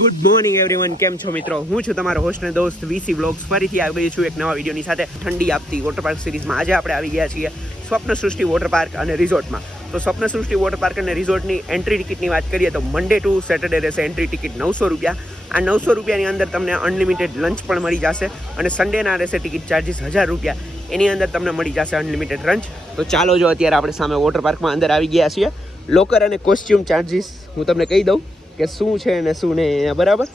Good morning everyone, કેમ છો મિત્રો? હું છું તમારો હોસ્ટ અને દોસ્ત વીસી વ્લોગ્સ. ફરીથી આવી છું એક નવા વિડીયોની સાથે ઠંડી આપતી વોટર પાર્ક સિરીઝમાં. આજે આપણે આવી ગયા છીએ સ્વપ્ન સૃષ્ટિ વોટર પાર્ક અને રિઝોર્ટમાં. તો સ્વપ્ન સૃષ્ટિ વોટર પાર્ક અને રિઝોર્ટની એન્ટ્રી ટિકિટની વાત કરીએ તો મંડે ટુ સેટરડે રહેશે એન્ટ્રી ટિકિટ 900 રૂપિયા. આ 900 રૂપિયાની અંદર તમને અનલિમિટેડ લંચ પણ મળી જશે અને સન્ડેના રહેશે ટિકિટ ચાર્જિસ 1000 રૂપિયા. એની અંદર તમને મળી જશે અનલિમિટેડ લંચ. તો ચાલો, જો અત્યારે આપણે સામે વોટર પાર્કમાં અંદર આવી ગયા છીએ. લોકર અને કોસ્ચ્યુમ ચાર્જિસ હું તમને કહી દઉં કે શું છે ને શું નહીં, બરાબર?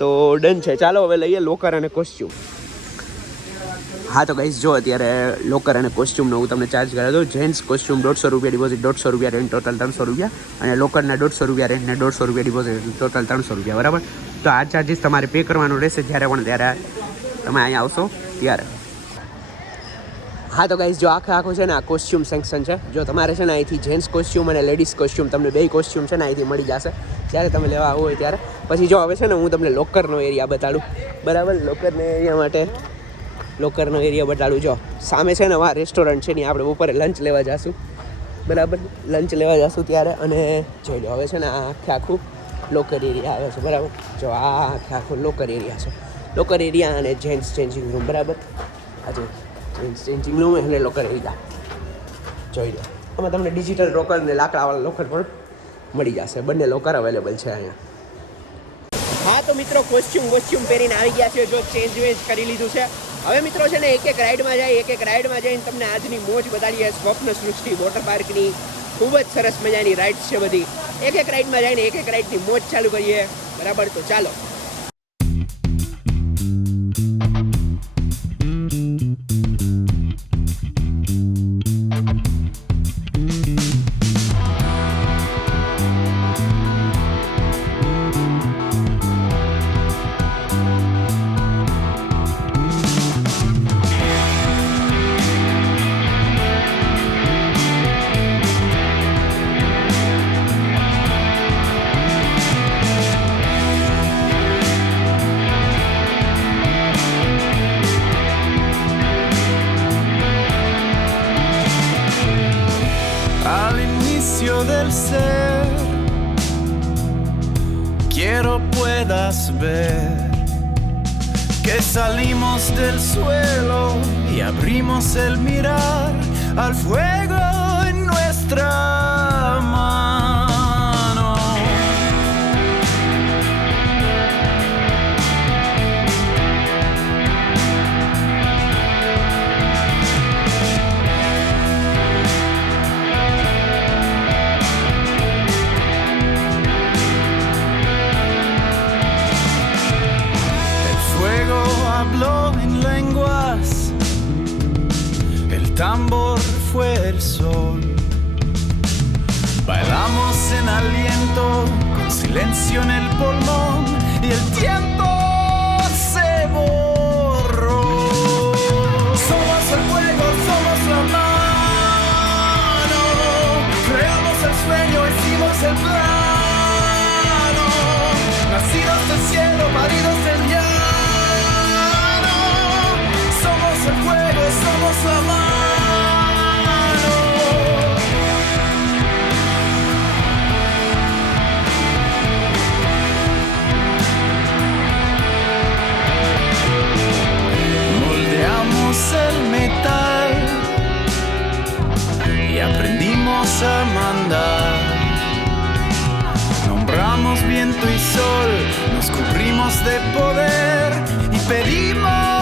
તો ડન છે. ચાલો હવે લઈએ લોકર અને કોસ્ચ્યુમ. હા તો ગાઈસ, જો અત્યારે લોકર અને કોસ્ચ્યુમનો હું તમને ચાર્જ કરાવી દઉં. જેન્ટ્સ કોસ્ચ્યુમ 150 રૂપિયા ડિપોઝિટ, 150 રૂપિયા રેન્ટ, ટોટલ 300 રૂપિયા. અને લોકરના 150 રૂપિયા રેન્ટ ને 150 રૂપિયા ડિપોઝિટ, ટોટલ 300 રૂપિયા, બરાબર? તો આ ચાર્જિસ તમારે પે કરવાનું રહેશે જ્યારે પણ ત્યારે તમે અહીંયા આવશો ત્યારે. હા તો ગાઈસ, જો આખું છે ને આ કોસ્ચ્યુમ સેક્શન છે. જો તમારે છે ને અહીંથી જેન્ટ્સ કોસ્ચ્યુમ અને લેડીઝ કોસ્ચ્યુમ તમને બે કોસ્ચ્યુમ છે ને અહીંથી મળી જશે જ્યારે તમે લેવા આવો હોય ત્યારે. પછી જો હવે છે ને હું તમને લોકરનો એરિયા બતાડું, બરાબર? લોકરના એરિયા માટે લોકરનો એરિયા બતાડું. જો સામે છે ને આ રેસ્ટોરન્ટ છે ને, આપણે બપોરે લંચ લેવા જઈશું, બરાબર? લંચ લેવા જઈશું ત્યારે. અને જોઈ લો, હવે છે ને આ આખું લોકર એરિયા આવે છે, બરાબર? જો આ આખું લોકર એરિયા છે. લોકર એરિયા અને જેન્ટ્સ ચેન્જિંગ રૂમ, બરાબર? આજે જેન્ટ્સ ચેન્જિંગ રૂમ અને લોકર એરિયા જોઈ લો. આમાં તમને ડિજિટલ લોકર અને લાકડાવાળા લોકર પણ મળી જશે. બંને લોકર અવેલેબલ છે અહીંયા. હા તો મિત્રો, કોસ્ચ્યુમ પહેરીને આવી ગયા છે. જો ચેન્જ કરી લીધું છે. હવે મિત્રો છે ને એક રાઈડમાં જઈને તમને આજની મોજ બતાડીએ. સ્વપ્ન સૃષ્ટિ વોટર પાર્કની ખૂબ જ સરસ મજાની રાઇડ્સ છે બધી. એક રાઈડમાં જઈને એક રાઈડની મોજ ચાલુ કરીએ, બરાબર? તો ચાલો. Del ser, quiero puedas ver que salimos del suelo y abrimos el mirar al fuego en nuestra mano. Habló en lenguas, el tambor fue el sol. Bailamos en aliento, con silencio en el pulmón, y el tiempo se borró. Somos el fuego, somos la mano, creamos el sueño, hicimos el plano, nacidos del cielo, paridos del llano. El fuego, somos la mano. Moldeamos el metal y aprendimos a mandar. Nombramos viento y sol, nos cubrimos de poder y pedimos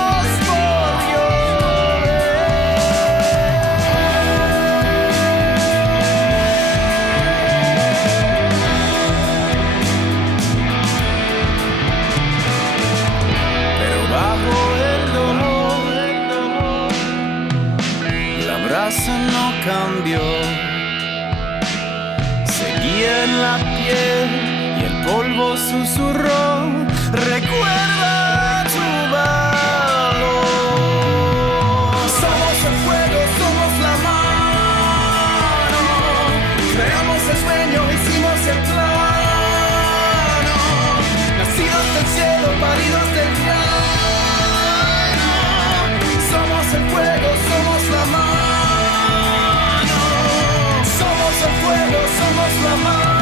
no cambió, seguía en la piel y el polvo susurró, recuerda tu valor. Somos el fuego, somos la mano, creamos el sueño, hicimos el plano, nacidos del cielo, paridos del llano. Somos el fuego, somos la mano. Somos la mano.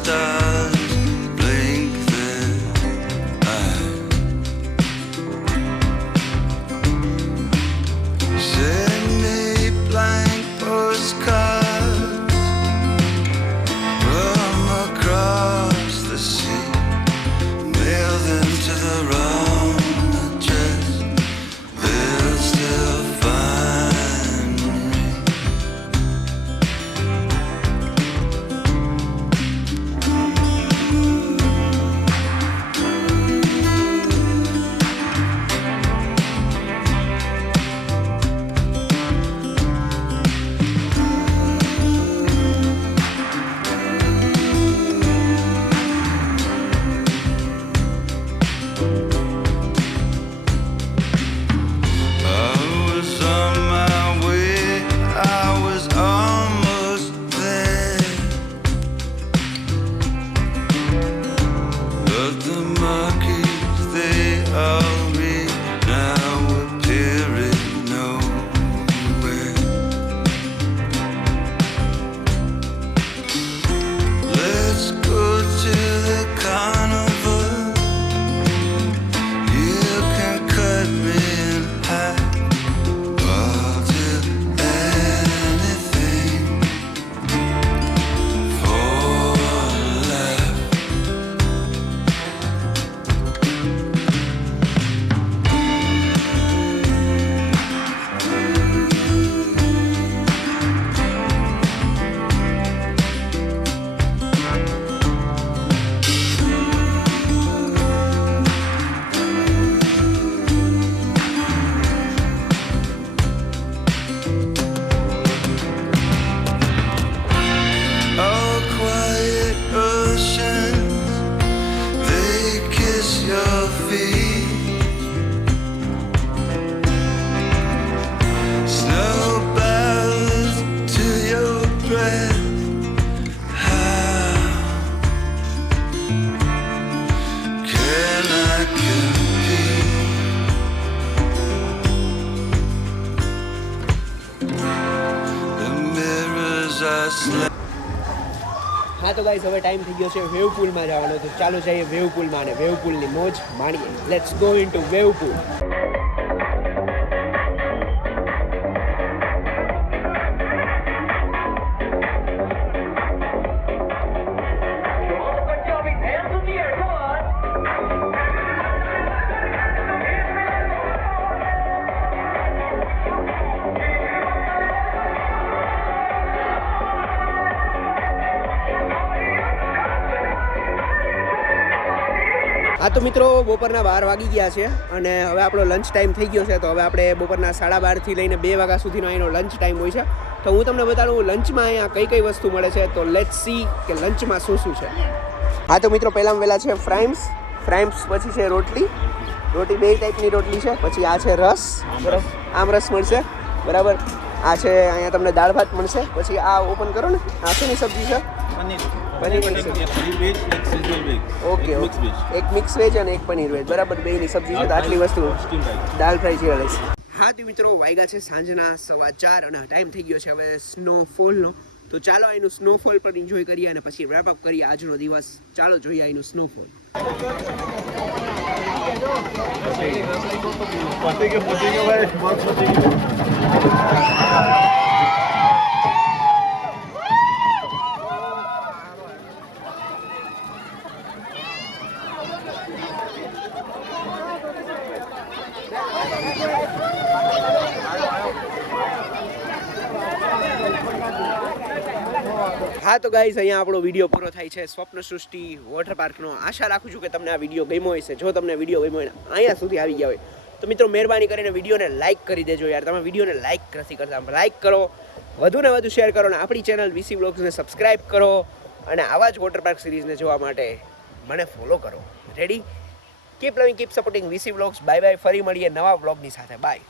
stars blink their eyes. Send me blank postcards from across the sea. Mail them to the wrong address. They'll still find me. I was on my way, I was almost there. But the monkeys, they all read now appearing nowhere. Let's go to the carnival. You can cut me in half. I'll do anything for a laugh. Oh, quiet oceans, they kiss your feet. Snow bows to your breath. How can I compete? The mirrors are slanted. હા તો guys હવે time થઈ ગયો છે wave પુલમાં જવાનો, તો ચાલો જઈએ વેવ પુલમાં અને વેવ પુલની મોજ માણીએ. લેટ્સ ગો ઇનટુ વેવ પુલ. હા તો મિત્રો બપોરના 12 વાગી ગયા છે અને હવે આપણો લંચ ટાઈમ થઈ ગયો છે. તો હવે આપણે બપોરના 12:30 લઈને 2 વાગ્યા સુધીનો અહીંનો લંચ ટાઈમ હોય છે. તો હું તમને બતાડું લંચમાં અહીંયા કઈ કઈ વસ્તુ મળે છે. તો લેટ્સ સી કે લંચમાં શું શું છે. હા તો મિત્રો પહેલામાં પહેલાં છે ફ્રાઈમ્સ, પછી છે રોટલી 2 ટાઈપની રોટલી છે. પછી આ છે રસ, બરાબર, આમ રસ મળશે, બરાબર. આ છે અહીંયા તમને દાળ ભાત મળશે. પછી આ ઓપન કરો ને, આ શેની સબ્જી છે? પનીર મળશે. ઓકે, એક મિક્સ વેજ અને એક પનીર વેજ, બરાબર, બેયની સબ્જી છે. તો આટલી વસ્તુ દાળ ફ્રાય જેવા લઈશ. હા તો મિત્રો વાગ્યા છે સાંજના 4:15 અને ટાઈમ થઈ ગયો છે હવે સ્નોફોલનો. તો ચાલો અહીંનું સ્નોફોલ પર એન્જોય કરીએ અને પછી રેપ અપ કરીએ આજનો દિવસ. ચાલો જોઈએ અહીંનું સ્નોફોલ. હા તો ગાઈઝ અહીંયા આપણો વિડીયો પૂરો થાય છે સ્વપ્ન સૃષ્ટિ વોટર પાર્કનો. આશા રાખું છું કે તમને આ વિડીયો ગમ્યો હશે. જો તમને વિડીયો ગમ્યો હોય અહીંયા સુધી આવી ગયા હોય તો મિત્રો મહેરબાની કરીને વિડીયોને લાઇક કરી દેજો યાર. તમે વિડીયોને લાઇક નથી કરતા, લાઇક કરો, વધુને વધુ શેર કરો અને આપણી ચેનલ વીસી વ્લોગ્સને સબસ્ક્રાઇબ કરો અને આવા જ વોટર પાર્ક સિરીઝને જોવા માટે મને ફોલો કરો. રેડી? કીપ લવિંગ, keep supporting VC vlogs. Bye bye. ફરી મળીએ નવા વ્લોગની સાથે. બાય.